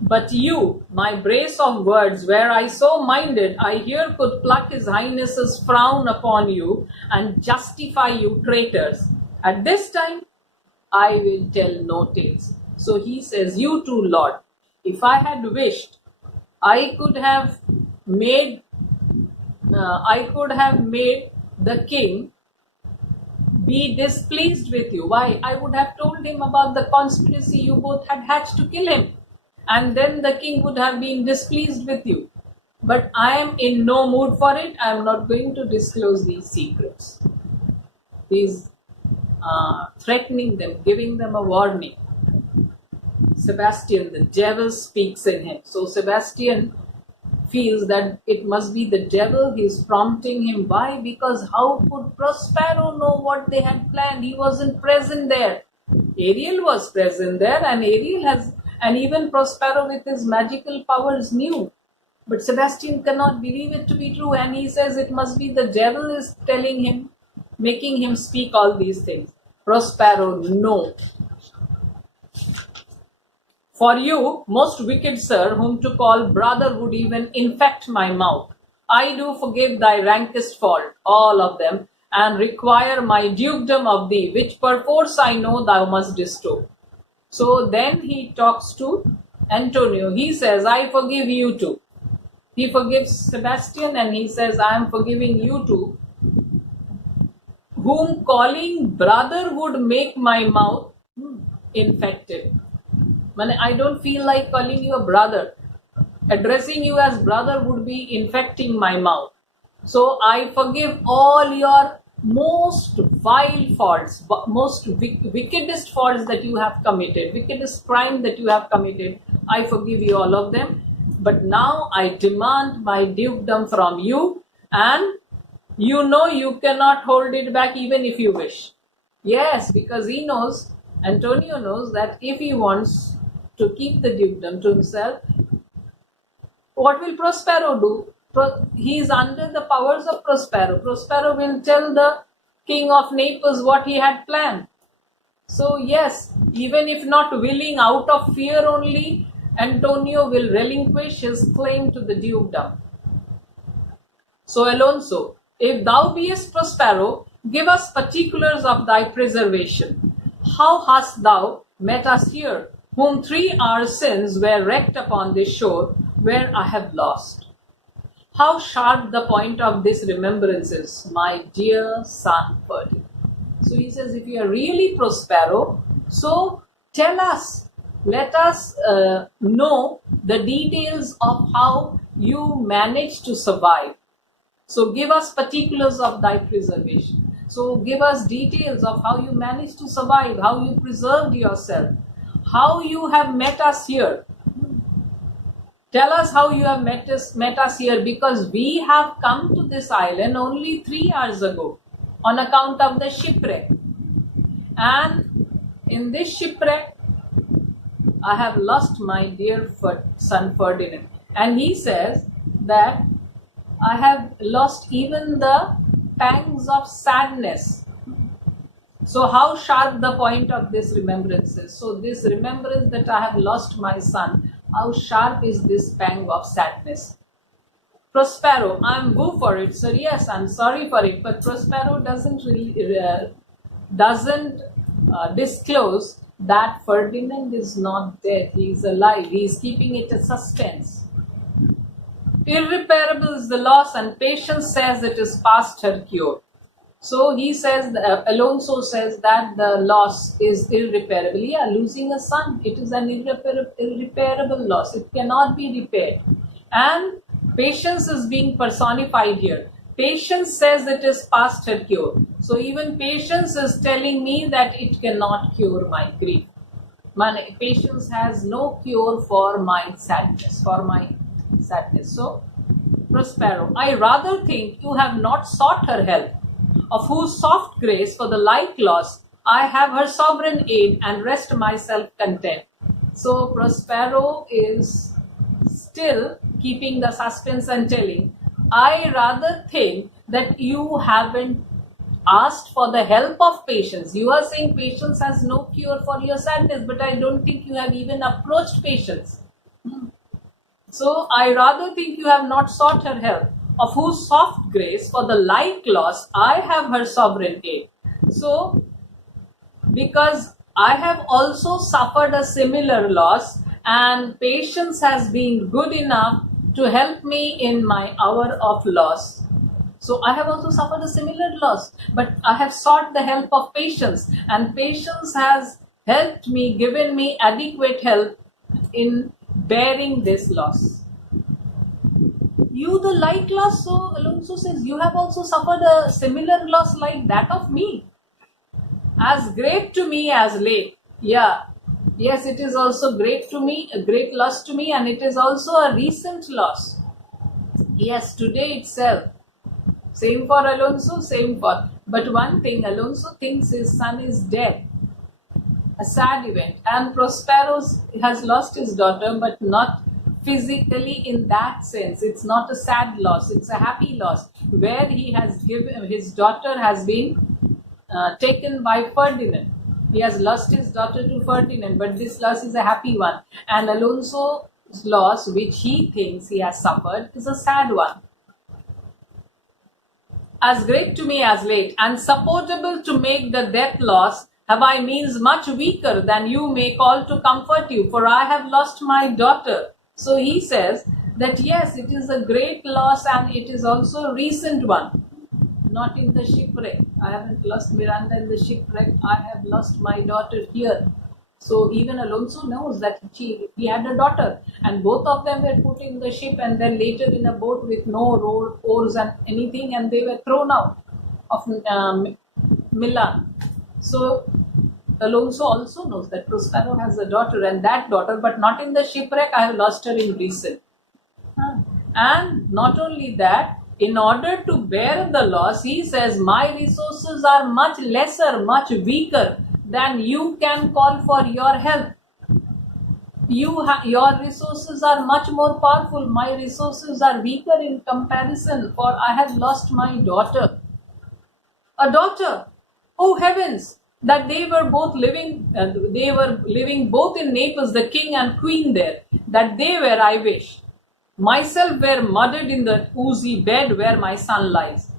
But you, my brace of words, were I so minded, I here could pluck his highness's frown upon you and justify you traitors. At this time, I will tell no tales. So he says, you too, Lord, if I had wished, I could have made the king be displeased with you. Why? I would have told him about the conspiracy you both had hatched to kill him, and then the king would have been displeased with you. But I am in no mood for it. I am not going to disclose these secrets. These threatening them, giving them a warning. Sebastian, the devil speaks in him. So Sebastian feels that it must be the devil. He's prompting him. Why? Because how could Prospero know what they had planned? He wasn't present there. Ariel was present there, and even Prospero with his magical powers knew. But Sebastian cannot believe it to be true, and he says it must be the devil is telling him, making him speak all these things. Prospero, no. For you, most wicked sir, whom to call brother would even infect my mouth. I do forgive thy rankest fault, all of them, and require my dukedom of thee, which perforce I know thou must bestow. So then he talks to Antonio. He says, I forgive you too. He forgives Sebastian and he says, I am forgiving you too, whom calling brother would make my mouth infected. I don't feel like calling you a brother. Addressing you as brother would be infecting my mouth. So I forgive all your most vile faults, most wickedest faults that you have committed, wickedest crime that you have committed. I forgive you all of them. But now I demand my dukedom from you, and you know you cannot hold it back even if you wish. Yes, because he knows, Antonio knows that if he wants to keep the dukedom to himself, what will Prospero do? He is under the powers of Prospero. Prospero will tell the king of Naples what he had planned. So yes, even if not willing, out of fear only, Antonio will relinquish his claim to the dukedom. So Alonso, if thou beest Prospero, Give us particulars of thy preservation. How hast thou met us here, whom 3 hours since were wrecked upon this shore, where I have lost? How sharp the point of this remembrance is, my dear son Ferdinand. So he says, if you are really Prospero, so tell us, let us know the details of how you managed to survive. So give us particulars of thy preservation. So give us details of how you managed to survive, how you preserved yourself, how you have met us here. Tell us how you have met us here, because we have come to this island only 3 hours ago on account of the shipwreck. And in this shipwreck, I have lost my dear son Ferdinand. And he says that I have lost even the pangs of sadness. So how sharp the point of this remembrance is. So this remembrance that I have lost my son, how sharp is this pang of sadness? Prospero, I'm woo for it. So yes, I'm sorry for it. But Prospero doesn't disclose that Ferdinand is not dead. He is alive. He is keeping it a suspense. Irreparable is the loss, and Patience says it is past her cure. So he says, Alonso says that the loss is irreparable. Yeah, losing a son, it is an irreparable loss. It cannot be repaired. And Patience is being personified here. Patience says it is past her cure. So even Patience is telling me that it cannot cure my grief. Patience has no cure for my sadness, So, Prospero, I rather think you have not sought her help, of whose soft grace for the like loss I have her sovereign aid, and rest myself content. So Prospero is still keeping the suspense and telling, I rather think that you haven't asked for the help of Patience. You are saying Patience has no cure for your sadness, but I don't think you have even approached Patience. So I rather think you have not sought her help, of whose soft grace for the like loss I have her sovereign aid. So, because I have also suffered a similar loss, and Patience has been good enough to help me in my hour of loss. So I have also suffered a similar loss, but I have sought the help of Patience, and Patience has helped me, given me adequate help in bearing this loss. You the like loss, so Alonso says, you have also suffered a similar loss like that of me. As great to me as late. Yeah. Yes, it is also great to me, a great loss to me, and it is also a recent loss. Yes, today itself. Same for Alonso, same for. But one thing, Alonso thinks his son is dead. A sad event. And Prospero has lost his daughter, but not physically in that sense. It's not a sad loss, it's a happy loss, where he has given, his daughter has been taken by Ferdinand. He has lost his daughter to Ferdinand, but this loss is a happy one. And Alonso's loss, which he thinks he has suffered, is a sad one. As great to me as late, and supportable to make the death loss, have I means much weaker than you may call to comfort you, for I have lost my daughter. So he says that yes, it is a great loss, and it is also a recent one. Not in the shipwreck. I haven't lost Miranda in the shipwreck. I have lost my daughter here. So even Alonso knows that he had a daughter, and both of them were put in the ship and then later in a boat with no oars and anything, and they were thrown out of Milan. So Alonso also knows that Prospero has a daughter, and that daughter, but not in the shipwreck, I have lost her in recent. And not only that, in order to bear the loss, he says, my resources are much lesser, much weaker than you can call for your help. Your resources are much more powerful. My resources are weaker in comparison, for I have lost my daughter. A daughter! Oh heavens! That they were living both in Naples, the king and queen there. That they were, I wish. Myself were murdered in the oozy bed where my son lies.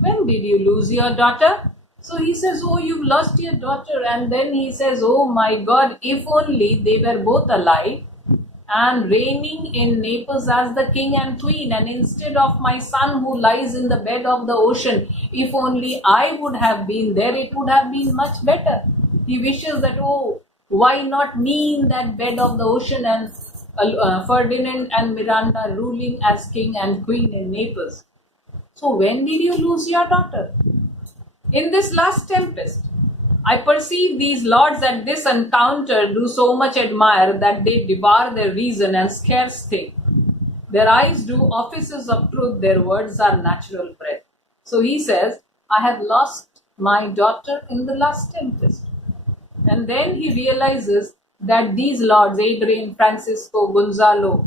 when did you lose your daughter? So he says, oh, you've lost your daughter. And then he says, oh my God, if only they were both alive and reigning in Naples as the king and queen, and instead of my son who lies in the bed of the ocean, if only I would have been there, it would have been much better. He wishes that, oh, why not me in that bed of the ocean, and Ferdinand and Miranda ruling as king and queen in Naples. So when did you lose your daughter? In this last tempest, I perceive these lords at this encounter do so much admire that they devour their reason and scarce think. Their eyes do offices of truth, their words are natural breath. So he says, I have lost my daughter in the last tempest. And then he realizes that these lords, Adrian, Francisco, Gonzalo,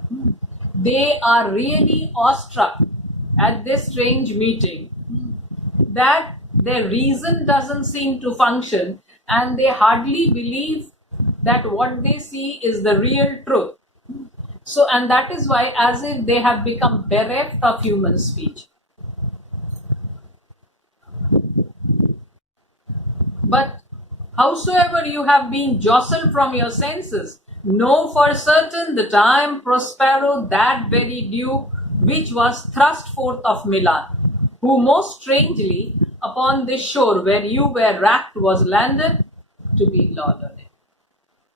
they are really awestruck at this strange meeting, that their reason doesn't seem to function and they hardly believe that what they see is the real truth. So, and that is why, as if they have become bereft of human speech. But howsoever you have been jostled from your senses, know for certain that I am Prospero, that very duke which was thrust forth of Milan, who most strangely upon this shore where you were racked was landed to be Lord on it.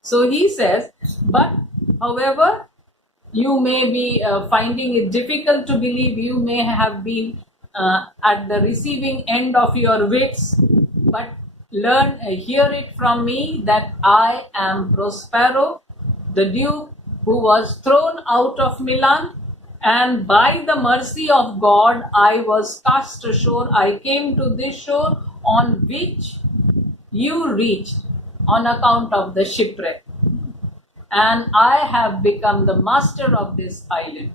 So he says, but however you may be finding it difficult to believe, you may have been at the receiving end of your wits, but hear it from me that I am Prospero, the duke who was thrown out of Milan, and by the mercy of God I was cast ashore. I came to this shore on which you reached on account of the shipwreck, and I have become the master of this island.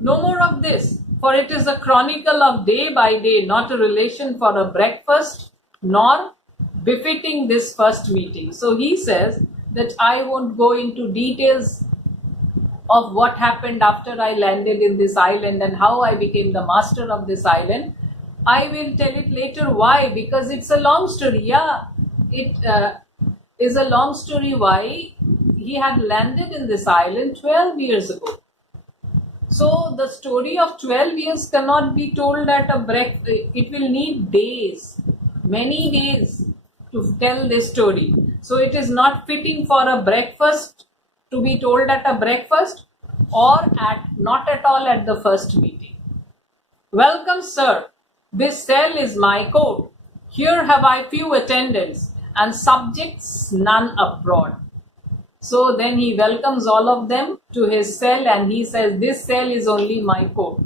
No more of this, for it is a chronicle of day by day, not a relation for a breakfast, nor befitting this first meeting. So he says that I won't go into details of what happened after I landed in this island and how I became the master of this island. I will tell it later. Why? Because it's a long story. Yeah, it is a long story why he had landed in this island 12 years ago. So the story of 12 years cannot be told at a break. It will need days, many days to tell this story. So it is not fitting for a breakfast to be told at a breakfast, or not at all at the first meeting. Welcome, sir. This cell is my court. Here have I few attendants and subjects, none abroad. So then he welcomes all of them to his cell and he says, this cell is only my court.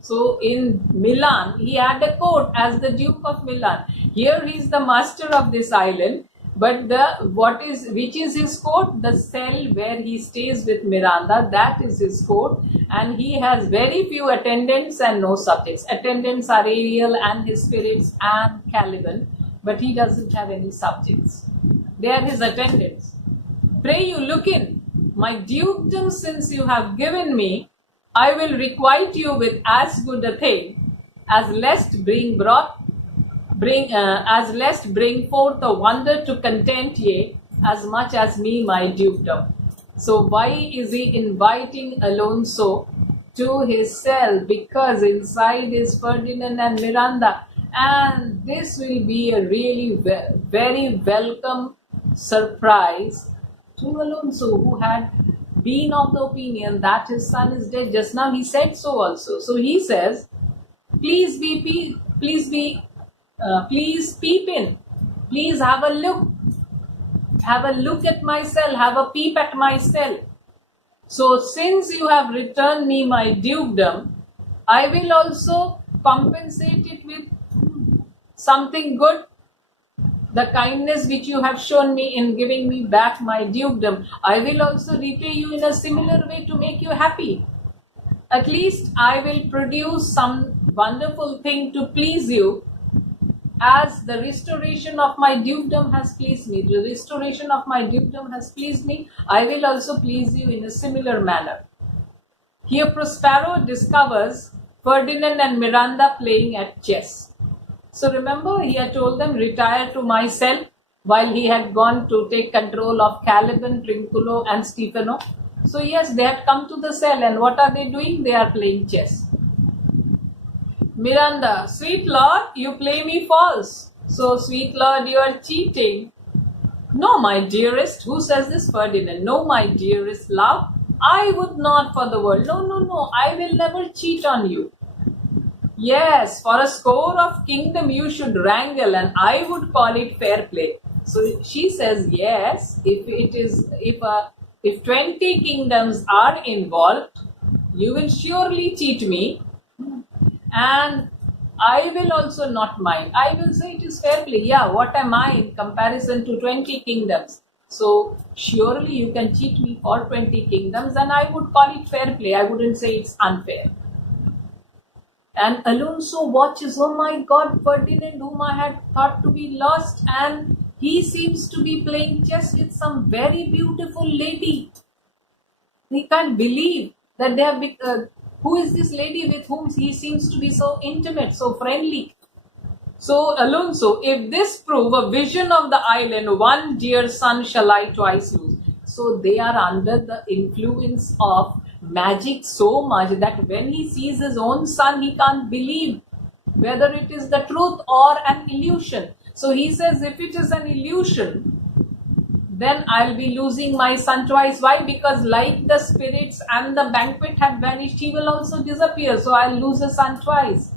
So in Milan, he had a court as the Duke of Milan. Here he is the master of this island. But which is his court? The cell where he stays with Miranda, that is his court, and he has very few attendants and no subjects. Attendants are Ariel and his spirits and Caliban, but he doesn't have any subjects. They are his attendants. Pray you look in. My dukedom since you have given me, I will requite you with as good a thing as lest bring forth a wonder to content ye as much as me my dukedom. So why is he inviting Alonso to his cell? Because inside is Ferdinand and Miranda, and this will be a really very welcome surprise to Alonso, who had been of the opinion that his son is dead. Just now he said so also. So he says, please peep in. Please have a look. Have a look at my cell. Have a peep at my cell. So since you have returned me my dukedom, I will also compensate it with something good. The kindness which you have shown me in giving me back my dukedom, I will also repay you in a similar way to make you happy. At least I will produce some wonderful thing to please you, as the restoration of my dukedom has pleased me. The restoration of my dukedom has pleased me. I will also please you in a similar manner. Here Prospero discovers Ferdinand and Miranda playing at chess. So remember, he had told them, retire to my cell, while he had gone to take control of Caliban, Trinculo and Stefano. So yes, they had come to the cell, and what are they doing? They are playing chess. Miranda, sweet lord, you play me false. So, sweet lord, you are cheating. No, my dearest. Who says this? Ferdinand. No, my dearest love, I would not for the world. No, no, no, I will never cheat on you. Yes, for a score of kingdom you should wrangle, and I would call it fair play. So she says, yes, if 20 kingdoms are involved, you will surely cheat me, and I will also not mind. I will say it is fair play. Yeah, what am I in comparison to 20 kingdoms? So surely you can cheat me for 20 kingdoms, and I would call it fair play. I wouldn't say it's unfair. And Alonso watches, oh my God, Ferdinand, whom I had thought to be lost, and he seems to be playing chess with some very beautiful lady. He can't believe that they have been, who is this lady with whom he seems to be so intimate, so friendly. So Alonso, if this prove a vision of the island, one dear son shall I twice lose. So they are under the influence of magic so much that when he sees his own son, he can't believe whether it is the truth or an illusion. So he says, if it is an illusion, then I'll be losing my son twice. Why? Because like the spirits and the banquet have vanished, he will also disappear. So I'll lose a son twice.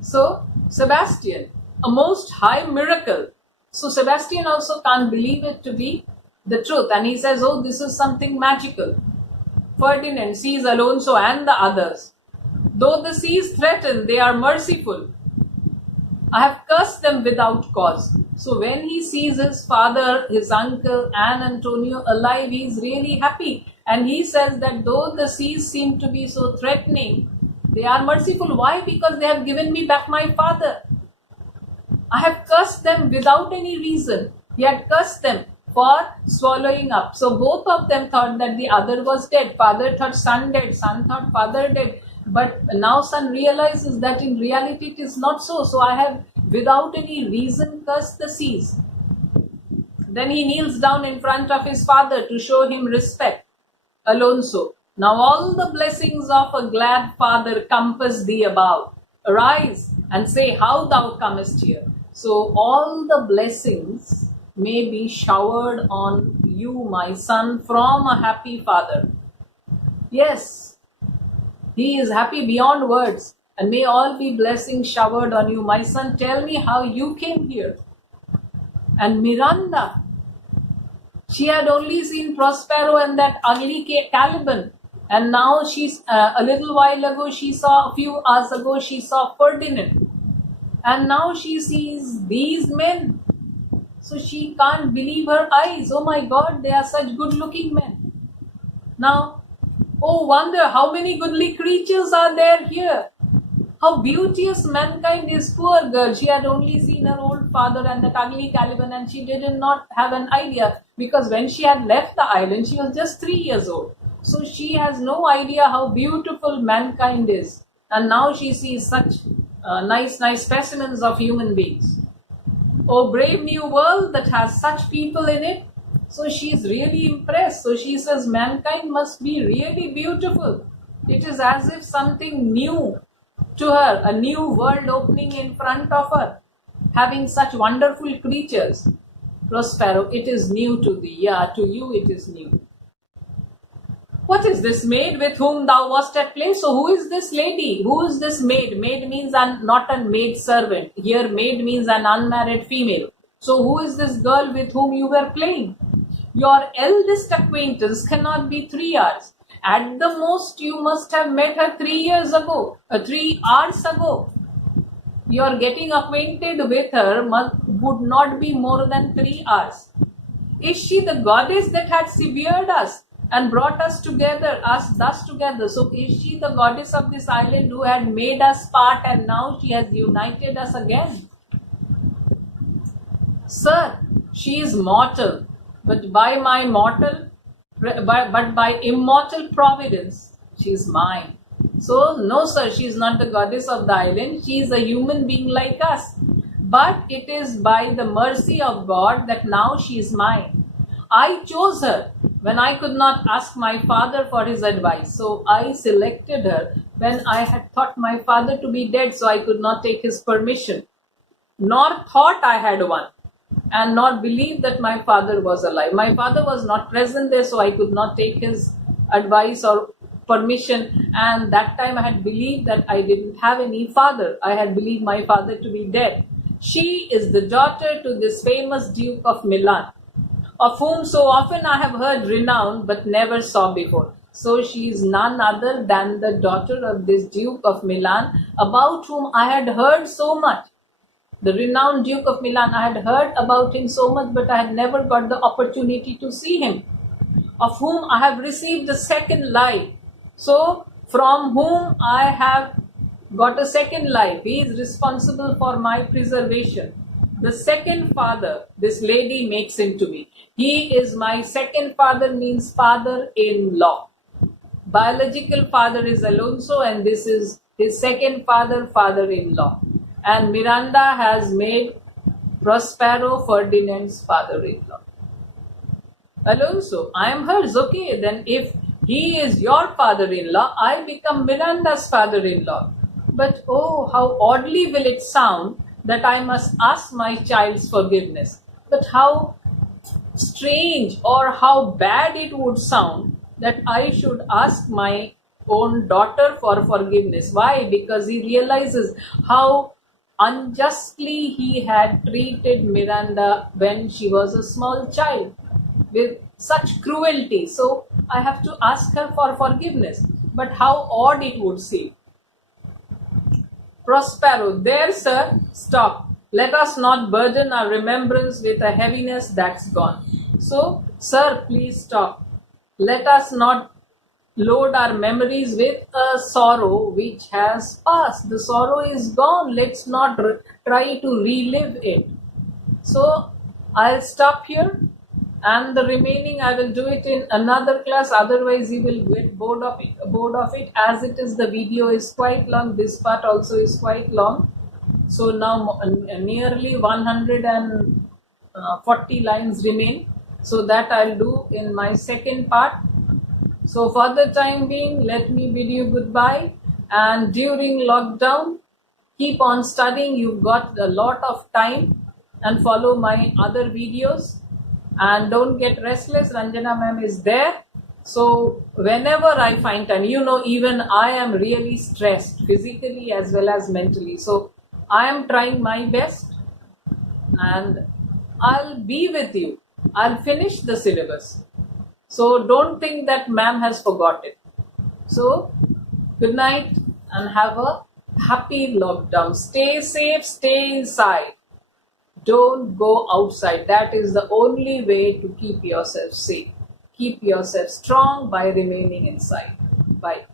So Sebastian, a most high miracle. So Sebastian also can't believe it to be the truth, and he says, oh, this is something magical. Ferdinand sees Alonso and the others. Though the seas threaten, they are merciful. I have cursed them without cause. So when he sees his father, his uncle and Antonio alive, he is really happy. And he says that though the seas seem to be so threatening, they are merciful. Why? Because they have given me back my father. I have cursed them without any reason. He had cursed them for swallowing up. So both of them thought that the other was dead. Father thought son dead, son thought father dead. But now son realizes that in reality it is not so. So I have without any reason cursed the seas. Then he kneels down in front of his father to show him respect. Alonso, now all the blessings of a glad father compass thee above. Arise and say how thou comest here. So all the blessings may be showered on you, my son, from a happy father. Yes, he is happy beyond words, and may all be blessings showered on you. My son, tell me how you came here. And Miranda, she had only seen Prospero and that ugly Caliban, and now she's a little while ago, a few hours ago, she saw Ferdinand, and now she sees these men. So she can't believe her eyes. Oh my God, they are such good-looking men. Now, oh wonder, how many goodly creatures are there here? How beauteous mankind is, poor girl. She had only seen her old father and that ugly Caliban, and she did not have an idea, because when she had left the island, she was just 3 years old. So she has no idea how beautiful mankind is. And now she sees such nice specimens of human beings. Oh, brave new world that has such people in it. So she is really impressed. So she says, mankind must be really beautiful. It is as if something new to her, a new world opening in front of her, having such wonderful creatures. Prospero, it is new to thee. Yeah, to you it is new. What is this maid with whom thou wast at play? So who is this lady? Who is this maid? Maid means not a maid servant. Here maid means an unmarried female. So who is this girl with whom you were playing? Your eldest acquaintance cannot be 3 hours. At the most you must have met her 3 years ago, 3 hours ago. Your getting acquainted with her would not be more than 3 hours. Is she the goddess that had severed us and brought us together, us thus together? So is she the goddess of this island who had made us part, and now she has united us again? Sir, she is mortal, but by my mortal, but by immortal providence, she is mine. So, no, sir, she is not the goddess of the island. She is a human being like us. But it is by the mercy of God that now she is mine. I chose her when I could not ask my father for his advice. So I selected her when I had thought my father to be dead, so I could not take his permission, nor thought I had one, and not believe that my father was alive. My father was not present there, so I could not take his advice or permission. And that time I had believed that I didn't have any father. I had believed my father to be dead. She is the daughter to this famous Duke of Milan, of whom so often I have heard renowned but never saw before. So she is none other than the daughter of this Duke of Milan, about whom I had heard so much. The renowned Duke of Milan, I had heard about him so much, but I had never got the opportunity to see him, of whom I have received the second life. So, from whom I have got a second life. He is responsible for my preservation. The second father, this lady makes him to me. He is my second father, means father-in-law. Biological father is Alonso, and this is his second father, father-in-law. And Miranda has made Prospero Ferdinand's father-in-law. Alonso, I am hers. Okay, then if he is your father-in-law, I become Miranda's father-in-law. But oh, how oddly will it sound that I must ask my child's forgiveness. But how strange or how bad it would sound that I should ask my own daughter for forgiveness. Why? Because he realizes how unjustly he had treated Miranda when she was a small child, with such cruelty. So I have to ask her for forgiveness. But how odd it would seem. Prospero, there, sir, stop. Let us not burden our remembrance with a heaviness that's gone. So, sir, please stop. Let us not load our memories with a sorrow which has passed. The sorrow is gone. Let's not try to relive it. So, I'll stop here, and the remaining I will do it in another class. Otherwise, you will get bored of it. As it is, the video is quite long. This part also is quite long. So now nearly 140 lines remain. So that I'll do in my second part. So for the time being, let me bid you goodbye. And during lockdown, keep on studying. You've got a lot of time, and follow my other videos. And don't get restless. Ranjana ma'am is there. So whenever I find time, even I am really stressed physically as well as mentally. So I am trying my best, and I'll be with you. I'll finish the syllabus. So don't think that ma'am has forgotten. So good night and have a happy lockdown. Stay safe, stay inside. Don't go outside. That is the only way to keep yourself safe. Keep yourself strong by remaining inside. Bye.